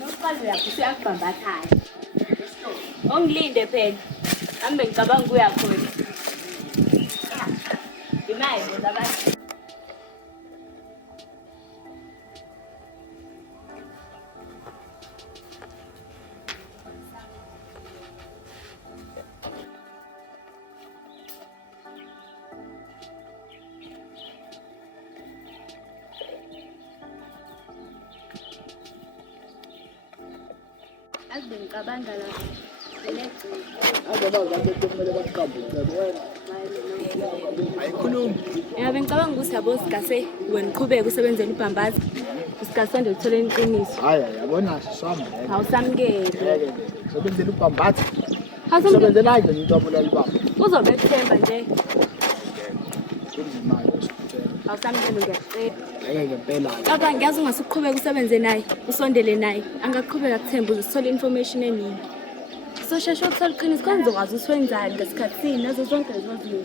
noqala uyakubambathana. Ongilinde phela. Hambe ngicabanga ukuya khona. Imali zabantu. Ngicabanga la ngicabanga ukuthi yabo sigase wena uqhubeke usebenzele ubhambazi usigasande uthola iqiniso. Hayi yabona siswami. Awusamukele. Sebenzela ubhambazi. Usebenzela nje umuntu abulala ubaba. Uzobe ekuthemba nje. Imali usikuthela. Awusamukele ngiyacela. Ngempela. Baba ngiyazi ungasuqhubeka usebenze naye, usondele naye. Angaqhubeka kuthemba uzothola information eningi. So sheshe uthola iqiniso kwenza ukwazi uswenzani ngesikhathi nazo zonke lezo zinto.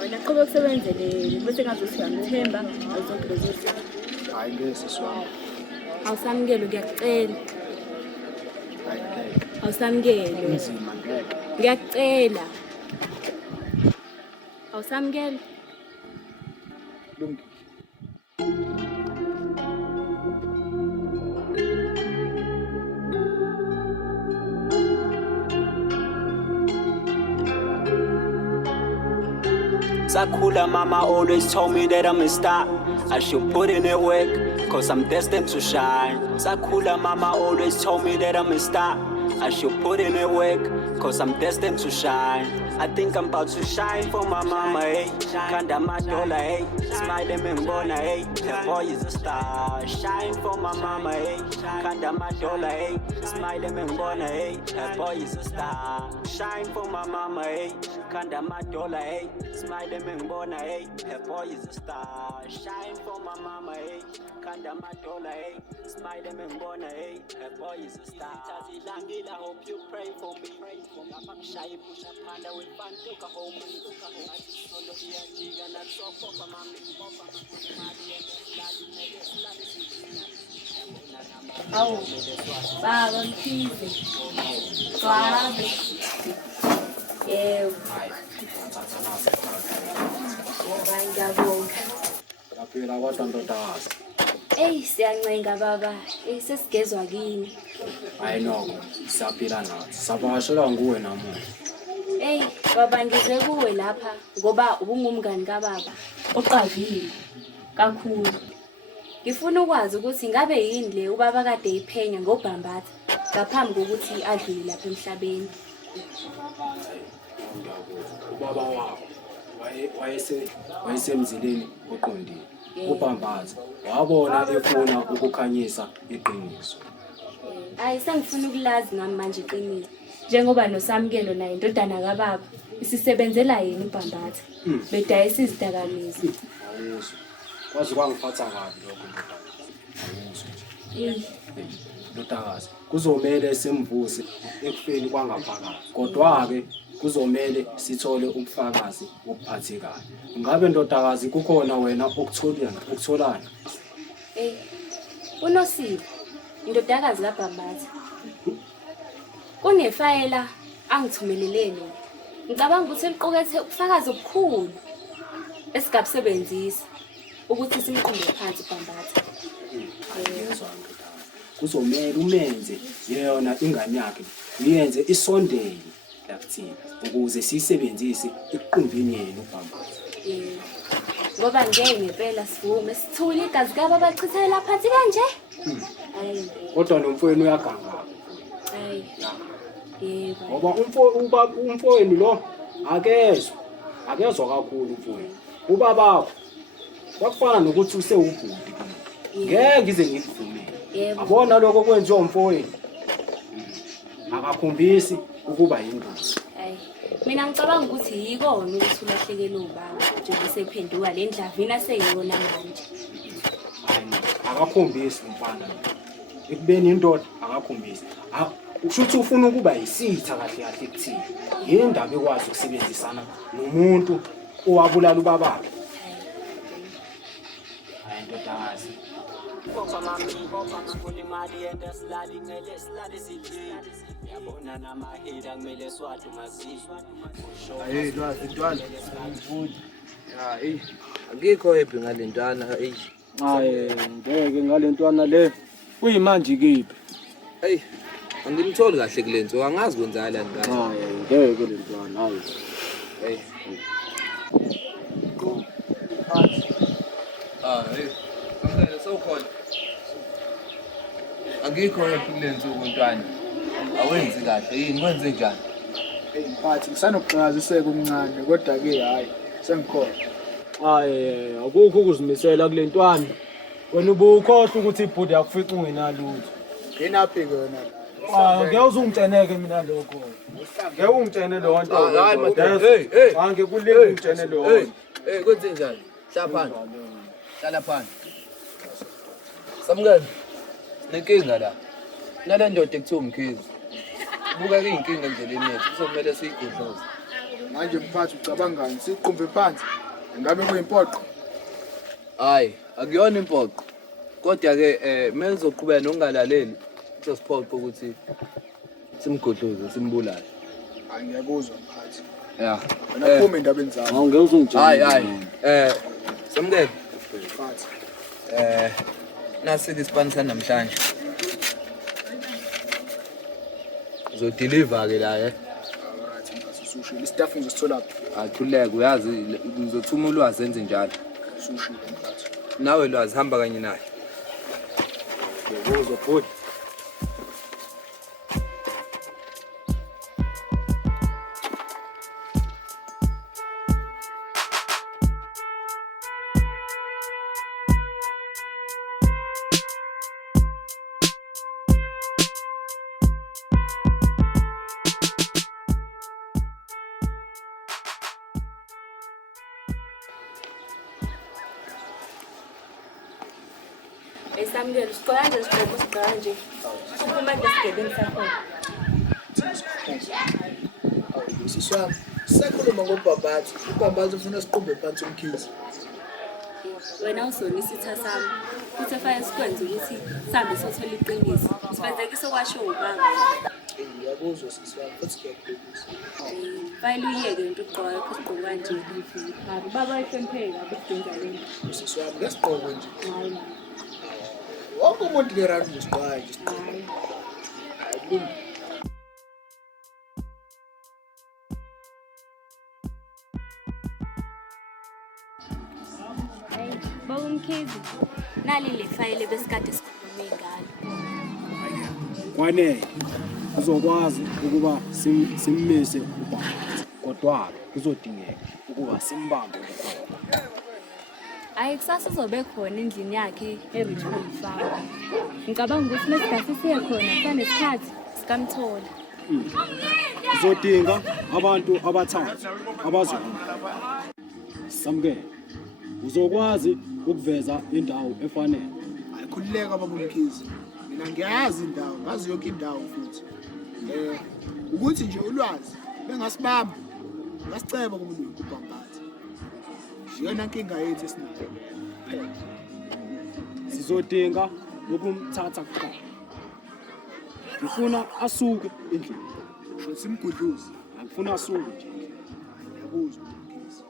Wena qhubeka usebenzele bese ngathi usiyamthemba azonke lezo zinto. Hayi ngeke swami. Awusamukele ngiyacela. Hayi Awusamukele. nzima ngeke. Ngiyacela. Awusamukele. Lungi. Sakhula mama always told me that I'm a star. I should put in the work, cause I'm destined to shine. Sakhula mama always told me that I'm a star. I should put in the work, cause I'm destined to shine. I think I'm about to shine for my mama, hey. Kanda madola, hey. Smile and bona, hey. The boy is a star. Shine for my mama, hey. Kanda madola, hey. Smile and bona, hey. The boy is a star. Shine for my mama, hey. Kanda madola, hey. Smile and bona, hey. The boy is a star. Shine for my mama, hey. Kanda madola, hey. Smile and bona, hey. The boy is a star. I hope you pray for me. I'm shy, push up, and I will find took a home. Awu, baba mthize. Swabe. Yebo. Ngiyabonga. Phela kodwa ndodakazi. Siyancenga baba. Sesigezwa kini. Hayi nokho siyaphila nathi. Savakashelwa nguwe namuhla. Baba ngize kuwe lapha ngoba ubungumngani kababa oqavile kakhulu. Ngifuna ukwazi ukuthi ngabe yini le ubaba kade iphenya ngobhambatha ngaphambi kokuthi adlule lapha emhlabeni. Ubaba wakho wayesemzileni oqondile. Ubhambaza wabona efuna ukukhanyisa iqiniso. Sengifuna ukulazi nami manje iqiniso. Njengoba noSamukelo naye indodana kababa isisebenzela yena ubhambatha. Bedayisa izidakamizwa. Awuzwa. Kwazi kwangiphatha kabi lokho ndodakazi. Ndodakazi kuzomela simvuse ekufeni kwangaphakathi. Kodwa-ke kuzomela sithole ubufakazi obuphathekayo. Ngabe ndodakazi kukhona wena ukutholana? uNosipho indodakazi kaBhambatha kunefayela angithumeleleni. Ngicabanga ukuthi liqukethe ubufakazi obukhulu esigabusebenzisa ukuthi simqonde phansi uBhambatha. Kuzomela umenze yona ingane yakhe uyenze isondele lakuthina ukuze siyisebenzise iqhumbini yenu uBhambatha. Ngoba ngeke ngempela sivume sithule igazi kaba bachithela phansi kanje. Kodwa nomfowenu uyaganga. Yebo. Ngoba umfowenu lo akezwa kakhulu umfowenu. Ubabakho wakufana nokuthi usewubhudi. Ngeke ngize ngikuvumele. Abona lokho kwenziwa umfowenu. Akakhombisi ukuba yingozi. Mina ngicabanga ukuthi yikona ukuthi ulahlekele ubaba njengoba sephenduka le ndlavina seyiyona manje. Akakhombisi umfana. Ekubeni indoda akakhombisi. Ushuthi ufuna ukuba yisitha kahle kahle kuthini. Yindaba ekwazi ukusebenzisana nomuntu owabulala ubabakhe. Kopa mami, ngifuna imali yento silali kumele silale sidlile. Yabona namahila kumele swathe ungazizwa. Hey, Lwazi, ya, angikho happy ngalentwana, Hayi ngeke ngalentwana le. Kuyimanje kiphi? hey, angimtholi kahle kule nto, angazi kwenzakalani kahle. Hayi ngeke lentwana hayi. Hey. Hey. Mngane sawukhona. Angikho happy kule nto ntwana. Awenzi kahle yini, kwenze njani? Mphathi ngisanokuqhakaziseka umncane kodwa ke hayi sengikhona. Hayi akukho ukuzimisela kule ntwana. Wena ubukhohle ukuthi ibhodi yakufica ungenalutho. Yinaphi ke yona la? Ngeke uzungitsheneke mina lokho. Ngeke ungitshene lo nto. Hayi Hey, angeke kuleke ungitshene lo. Hey, kwenze njani? Hlala phansi. Hlala phansi. Samngane. Nenkinga la. Nale ndoda ekuthiwa umkhizi. Buka ke inkinga endleleni yethu, kuzomela siyigudluze. Manje mphathi ucabangani siqhumbe phansi? Ngabe kuyimpoqo? Hayi, akuyona impoqo. Kodwa ke melizoqhubeka nokungalaleli, kuzosiphoqa ukuthi simgudluze, simbulale. Angiyakuzwa mphathi. Yeah. Wena phuma endabeni zami Ngeke uzungitshene. Hayi. Samngane. mphathi. Nasi isipani sanamhlanje. Uzodeliver ke la Alright mphathi usushilo. Istaff ngizosithola phi? Akhuleke uyazi ngizothuma ulwazi enze njalo. Usushilo mphathi. Nawe Lwazi hamba kanye naye. Ngeke bhodi. Esamukela usiqoka nje sigqoka usiqoka nje. Uphuma nje sigebengu sakho. Siswami. Sisakhuluma ngobhabhathi. Ubhabhathi ufuna siqhumbe phansi umkhizi. Wena usona isitha sami. Futhi efaya sikwenze ukuthi sihambe sothola iqiniso. Sifezekise okwasho ubaba. Ngiyakuzwa siswami futhi ngiyakhulisa. Fayile uyeke into ugqoka yakho sigqoka nje. Hayi ubaba ehlonipheka besidinga lento. Siswami ngesigqoko nje. Hayi. Wonke umuntu ngerani ngesigqoko nje. Hayi. Akulungile. Hey, baba umkhizi. Nali le fayile besikade sikhulume ngalo. Kwanele uzokwazi ukuba simmise ubaba. Kodwa kuzodingeka ukuba simbambe ubaba. Hayi kusasa uzobe khona endlini yakhe eRichmond Farm. Ngicabanga ukuthi mesigasi siye khona sanesikhathi sikamthola. Uzodinga abantu abathathu abazohamba. Samukela. Uzokwazi ukuveza indawo efanele. Ayikhululeka baba umkhizi. Mina ngiyazi indawo, ngazi yonke indawo futhi. Ukuthi nje ulwazi bengasibamba. Ngasiceba kumlungu ubhambathi. Yona inkinga yethu esinayo. Phela. Sizodinga ukumthatha kuqala. Ngifuna asuke endlini. Sho simgudluze. Angifuna asuke nje. Ngiyakuzwa umkhizi.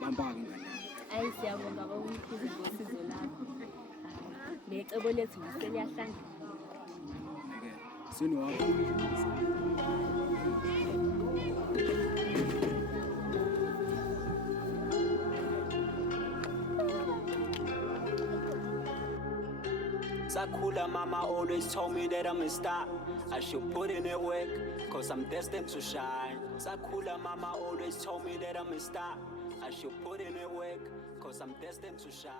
Bamba ke ngane. Hayi siyabonga baba umkhizi ngosizo lakho. Necebo lethu seliyahlangana. Sino wakho. Sakhula mama always told me that I'm a star. I should put in the work, cause I'm destined to shine. Sakhula mama always told me that I'm a star. I should put in the work, cause I'm destined to shine.